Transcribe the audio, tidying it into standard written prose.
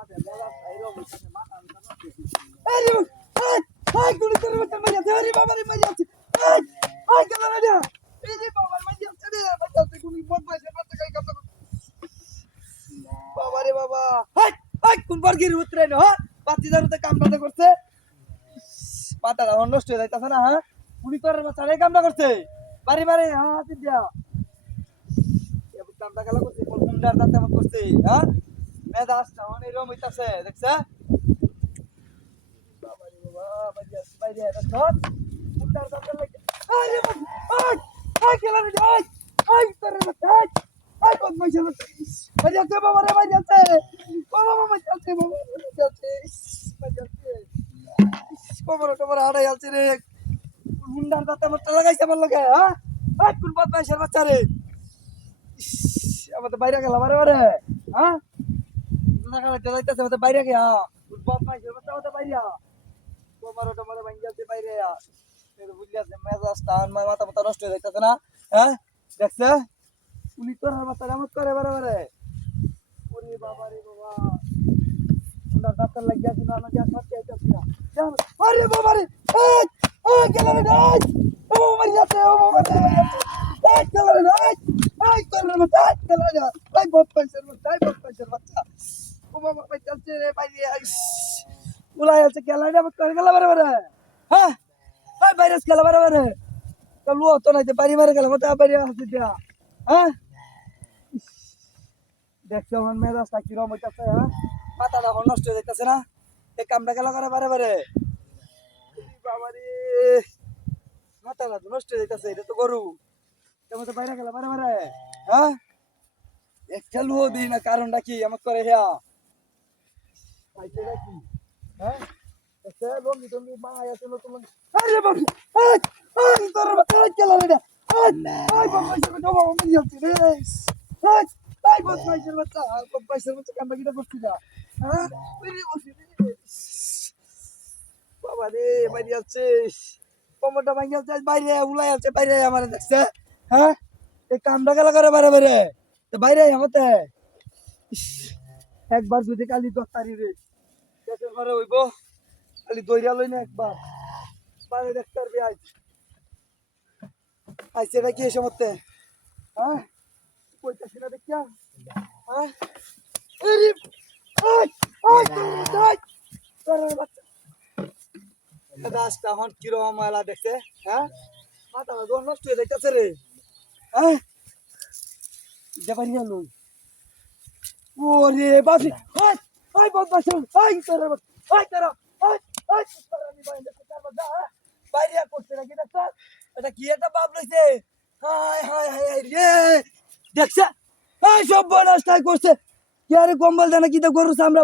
আরে আই গুলি করে মত মারিয়া আরে বাবা রে মারিয়া আই কেন মারিয়া এই রে বাবা মারিয়া রে বাচ্চাতে গুলি বদ মাইছে বাচ্চা কাই কাম বাবা রে বাবা আই কোন বর্গের উতরে না হ্যাঁ বাচ্চাদারতে কামটা করছে পাতাটা নষ্ট হয়ে যাইতাছে না হ্যাঁ গুলি করার বাচ্চারে কামটা করছে বাড়ি বাড়ি হ্যাঁ দিয়া কামটা গেল করছে কোন মুন্ডার দাঁতে মত করছে হ্যাঁ মেজাজ না অনেক রকম হইতাছে দেখছ বাবা রে বাবা বাড়ি বাইরে দেখছ মুন্ডার দাঁতে লাগে আরে আই কেলা রে আই করে মত আই কোন মাইছে বাড়ি আছে বাবা রে বাড়ি আছে বাবা বাবা চলছে বাবা চলছে বাড়ি আছে কোমর কোমর আড়াই আছে রে মুন্ডার দাঁতে মত লাগাইছে আমার লাগে হ্যাঁ আই কোন বদমাইশের বাচ্চা রে আমাদের বাইরে গেল বারে বারে হ্যাঁ যাইতেছে আমাদের বাইরে গিয়া বাপ মাই আমাদের বাইরে তোমারও তোমার ভাঙ্গি যাচ্ছে বাইরে বুঝলি আছে মেজাজটা আমার মাথা মাথা নষ্ট হয়ে যাইতেছে না হ্যাঁ দেখছে উনি তোর মাথা এমন করে বারে বারে ওরে বাবা রে বাবা তোমরা ডাক্তার লাগিয়া দিন না যা সত্যি আইতাছি না আরে বাবা রে এই গেল রে ও মারি যাচ্ছে ও মারি যাচ্ছে এই গেল রে এই তোর মাথা গেল রে এই বহুত পয়সার বাচ্চা ও বাবা ভাই চলছে রে বাইরে উলাই আছে গেল রে করে গেল বারে বারে হ্যাঁ এই ভাইরাস গেল বারে বারে তো লুও তো নাই বাড়ি মারে গেল মত বাড়ি আসছে দিয়া হ্যাঁ দেখছো মন মেজাজটা কিরম হইতাছে হ্যাঁ মাথাটা নষ্ট হয়ে যাইতাছে না এই কামটা গেল করে বারে বারে বাবা রে মাথাটা নষ্ট হয়ে যাইতাছে এটা তো গরু তেমন তো বাইরে গেল বারে বারে হ্যাঁ একটা লুও দিই না কারণটা কি আমাকে করে হ্যাঁ আইতেটা কি হ্যাঁ এসে লঙ্গি টঙ্গি বাঙাই আছে নতুন আরে বাবা এই তোর বাচ্চা গেল রে এই বাবা এসে তো বাবা মরে যাচ্ছে রে এই বদমাইশের বাচ্চা বদমাইশের বাচ্চা কামটা কিটা করছি না হ্যাঁ ওরে বসি বাবা রে বাইরে যাচ্ছে কোমরটা ভাঙি যাচ্ছে বাইরে উলাই যাচ্ছে বাইরে আমার দেখছে হ্যাঁ এই কামটা গেল করে বারে বারে তো বাইরে আমাতে একবার যদি কালি 10 তারিখ রে কেসের ঘরে হইব খালি দইরা লই না একবার বাইরে ডাক্তার বি আইছে এটা কি এসে মতে হ্যাঁ কইতাছি না দেখিয়া হ্যাঁ আরে তোর বাচ্চা দাসটা হন কিরকম মালা দেখছে হ্যাঁ মাথা নষ্ট হয়ে যাইতাছে রে হ্যাঁ যাবারি গেল ওরে বাপরে ওই বদমাশ ওই তোর ওই তোর ওই ওই তোর আমি বাইরে করতে দা বাইরে করতে নাকি ডাক্তার এটা কি একটা বাপ লইছে হায় হায় হায় রে দেখছ এই সব বনস্টাই করছে কি আরে কম্বল দেনা কি তো গরু আমরা